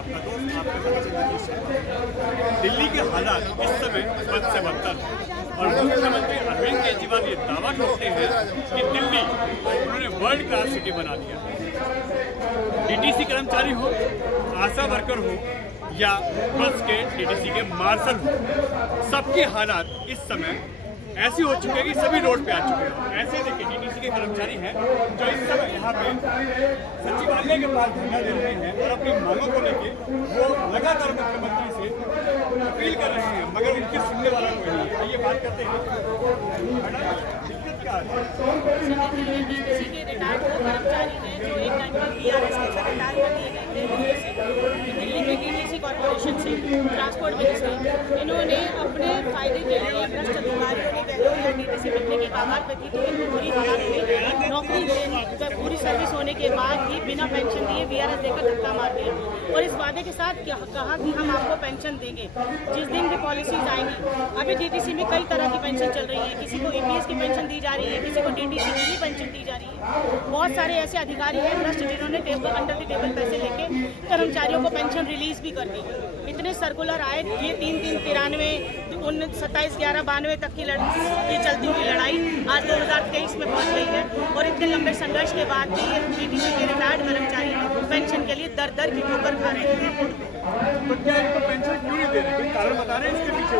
आपका दोस्त आपके साथ जिंदगी से। दिल्ली के हालात इस समय बद से बदतर हैं और मुख्यमंत्री अरविंद केजरीवाल ये दावा करते हैं कि दिल्ली उन्होंने वर्ल्ड क्लास सिटी बना दिया। डीटीसी कर्मचारी हो, आशा वर्कर हो या बस के डीटीसी के मार्शल हो, सबके हालात इस समय ऐसी हो चुके हैं कि सभी रोड पे आ चुके हैं। ऐसे देखिए डीटीसी के कर्मचारी हैं जो इस समय यहाँ पे सचिवालय के पास धरना दे रहे हैं और अपनी मांगों को लेके वो लगातार मुख्यमंत्री से अपील कर रहे हैं, मगर उनकी सुनने वाला कोई नहीं है। ये बात करते हैं दिक्कत क्या है? डीटीसी के रिटायर्ड वो कर्मचारी हैं जो एक टाइम पर बीआरएस के रिटायर कर दिए गए थे दिल्ली के डीटीसी कॉर्पोरेशन से ट्रांसपोर्ट मिनिस्ट्री। इन्होंने अपने फायदे के लिए भ्रष्ट अधिकारियों ने कहा या डीटीसी बनने के कागज पे थी तो इनको बुरी हालत में नौकरी पूरी सर्विस होने के बाद भी बिना पेंशन दिए बीआरएस देकर धक्का मार दिया और इस वादे के साथ कहा कि हम आपको पेंशन देंगे जिस दिन भी पॉलिसीज आएंगी। अभी डीटीसी में कई तरह की पेंशन चल रही है, किसी को ईपीएस की पेंशन दी जा रही है, किसी को डीटीसी की भी पेंशन दी जा रही है। बहुत सारे ऐसे अधिकारी हैं भ्रष्ट जिन्होंने अंडर द टेबल पैसे लेके कर्मचारियों को पेंशन रिलीज भी कर दी। इतने सर्कुलर आए, ये 3-3-93 27-11-92 तक की चलती हुई लड़ाई आज 2023 में पहुंच गई है और इतने लंबे संघर्ष के बाद भी डीटीसी के रिटायर्ड कर्मचारी पेंशन के लिए दर दर की ठोकर खा रहे हैं। तो क्या इनको पेंशन क्यों नहीं दे रहे? कोई कारण बता रहे हैं इसके पीछे?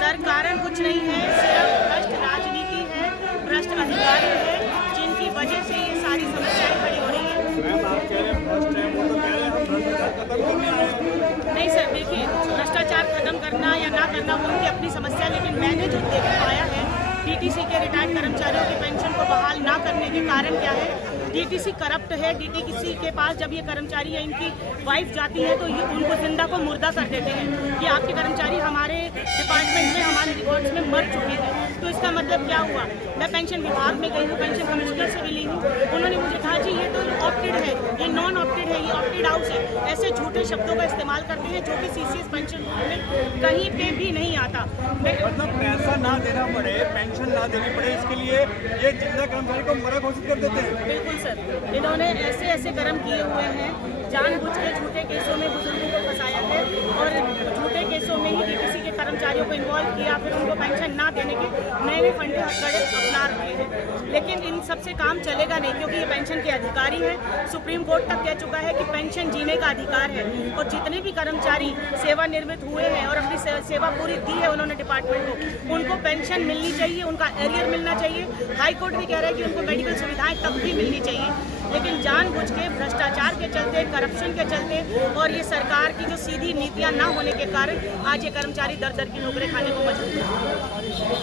सर कारण कुछ नहीं है, सिर्फ भ्रष्ट राजनीति है, भ्रष्ट अधिकारी है जिनकी वजह से ये सारी समस्याएं खड़ी हो रही है। मैम आप कह रहे हैं भ्रष्ट है, वो तो कह रहे हैं हम भ्रष्टाचार खत्म करने आए हैं। नहीं सर, देखिए भ्रष्टाचार खत्म करना या ना करना वो उनकी अपनी समस्या, लेकिन मैंने जो देख पाया है डीटीसी के रिटायर्ड कर्मचारियों की पेंशन को बहाल ना करने के कारण क्या है, डीटीसी करप्ट है। डीटीसी के पास जब ये कर्मचारी या इनकी वाइफ जाती है तो ये उनको जिंदा को मुर्दा कर देते हैं कि आपके कर्मचारी हमारे डिपार्टमेंट में हमारे रिकॉर्ड्स में मर चुके हैं। तो इसका मतलब क्या हुआ? मैं पेंशन विभाग में गई हूँ, पेंशन कमिश्नर से मिली हूँ, उन्होंने मुझे कहा जी ये तो ऑप्टेड है, ये नॉन ऑप्टेड है, ये ऑप्टेड आउट है। ऐसे झूठे शब्दों का इस्तेमाल करते हैं जो कि सीसीएस पेंशन में कहीं पे भी नहीं आता। मतलब पैसा ना देना पड़े, पेंशन ना देनी पड़े, इसके लिए ये जिंदा कर्मचारी को मरा घोषित कर देते हैं। बिल्कुल सर, इन्होंने ऐसे ऐसे कर्म किए हुए हैं, जानबूझ के झूठे केसों में बुजुर्गों को फंसाया है और झूठे केसों में ही डीटीसी के कर्मचारियों को इन्वॉल्व किया, फिर उनको पेंशन ना देने के नए नए फंडे कड़े अपना रहे हैं। लेकिन इन सबसे काम चलेगा नहीं क्योंकि ये पेंशन के अधिकारी हैं। सुप्रीम कोर्ट तक कह चुका है कि पेंशन जीने का अधिकार है और जितने भी कर्मचारी सेवानिवृत्त हुए हैं और अपनी सेवा पूरी दी है उन्होंने डिपार्टमेंट को, उनको पेंशन मिलनी चाहिए, उनका एरियर मिलना चाहिए। हाई कोर्ट भी कह रहा है कि उनको मेडिकल सुविधाएं तब भी मिलनी चाहिए। लेकिन जानबूझ के भ्रष्टाचार के चलते, करप्शन के चलते और ये सरकार की जो सीधी नीतियां ना होने के कारण आज ये कर्मचारी दर दर की नौकरी खाने को मजबूर है।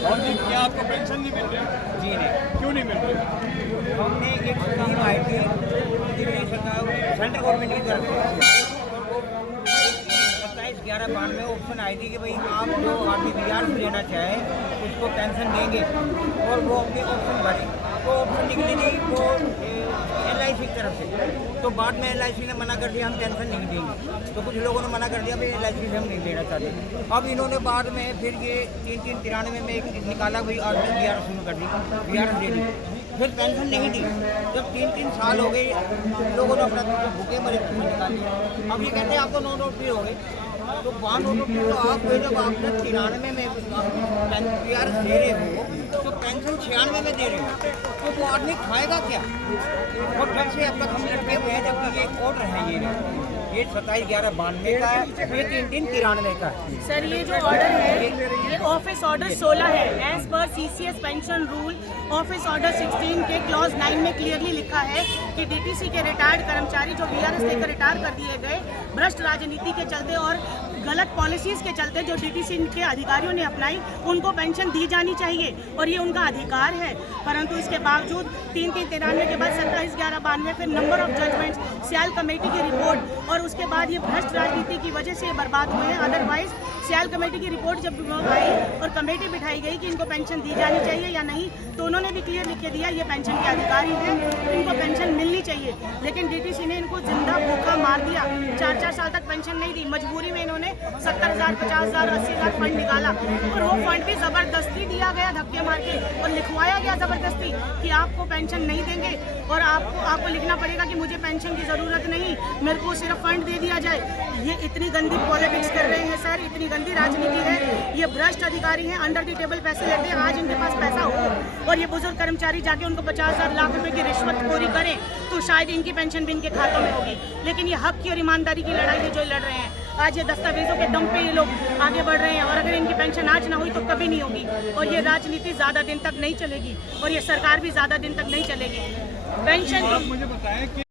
और जी क्या आपको पेंशन नहीं मिल रही? जी नहीं, क्यों नहीं मिल रही? हमने एक स्कीम आई थी दिल्ली सरकार सेंट्रल गवर्नमेंट की तरफ से 27-11-92 ऑप्शन आई थी कि भाई आप जो आदमी बिहार में लेना चाहे उसको पेंशन देंगे और वो अपने ऑप्शन भरे तो ऑप्शन निकली नहीं, वो LIC की तरफ से। तो बाद में LIC ने मना कर दिया हम पेंशन नहीं देंगे, तो कुछ लोगों ने मना कर दिया भाई LIC से हम नहीं देना चाहते। अब इन्होंने बाद में फिर ये 3-3-93 में एक निकाला भाई आज BRS शुरू कर दी, BRS दे दी, फिर पेंशन नहीं दी। जब 3-3 साल हो गए लोगों ने अपना भूखे मरे निकाल लिया। अब ये कहते हैं आपको 9 नोट फ्री हो गए, तो 5 नोट फ्री तो आप जब आपने 93 में BRS दे रहे हो तो पेंशन 96 में दे रहे हो, तो वो आदमी खाएगा क्या? और जब से अब तक हम लटके हुए हैं, जबकि ये ऑर्डर है ये 27-11-92 का है, ये 3-3-93 का है। सर ये जो ऑर्डर है ये ऑफिस ऑर्डर 16 है। एज पर CCS pension rule office order 16 के क्लॉज 9 में क्लियरली लिखा है कि डीटीसी के रिटायर्ड कर्मचारी जो बीआरएस लेकर रिटायर कर दिए गए भ्रष्ट राजनीति के चलते और गलत पॉलिसीज के चलते जो डीटीसी के अधिकारियों ने अपनाई उनको पेंशन दी जानी चाहिए और ये उनका अधिकार है। परंतु इसके बावजूद 3-3-93 के बाद 27-11-92 फिर number of judgments, Sial committee की रिपोर्ट और उसके बाद ये भ्रष्ट राजनीति की वजह से बर्बाद हुए हैं। अदरवाइज सियाल कमेटी की रिपोर्ट जब आई और कमेटी बिठाई गई कि इनको पेंशन दी जानी चाहिए या नहीं, तो उन्होंने भी क्लियर लिख के दिया ये पेंशन के अधिकारी हैं, इनको पेंशन मिलनी चाहिए। लेकिन डीटीसी ने इनको जिंदा भूखा मार दिया, 4-4 साल तक पेंशन नहीं दी। मजबूरी में इन्होंने 70,000, 50,000, 80,000 फंड निकाला और वो फंड भी ज़बरदस्ती दिया गया, धक्के मार के, और लिखवाया गया ज़बरदस्ती कि आपको पेंशन नहीं देंगे और आपको लिखना पड़ेगा कि मुझे पेंशन की ज़रूरत नहीं, मेरे को सिर्फ फंड दे दिया जाए। ये इतनी गंदी पॉलिटिक्स कर रहे हैं सर, इतनी गंदी राजनीति है। ये भ्रष्ट अधिकारी हैं, अंडर द टेबल पैसे लेते हैं। आज इनके पास पैसा हो और ये बुजुर्ग कर्मचारी जाके उनको 50,000 लाख रुपए की रिश्वतखोरी करें तो शायद इनकी पेंशन भी इनके खातों में होगी। लेकिन ये हक की और ईमानदारी की लड़ाई है जो लड़ रहे हैं। आज ये दस्तावेजों के दम पे ये लोग आगे बढ़ रहे हैं और अगर इनकी पेंशन आज ना हुई तो कभी नहीं होगी। और ये राजनीति ज़्यादा दिन तक नहीं चलेगी और ये सरकार भी ज़्यादा दिन तक नहीं चलेगी। पेंशन मुझे बताएं कि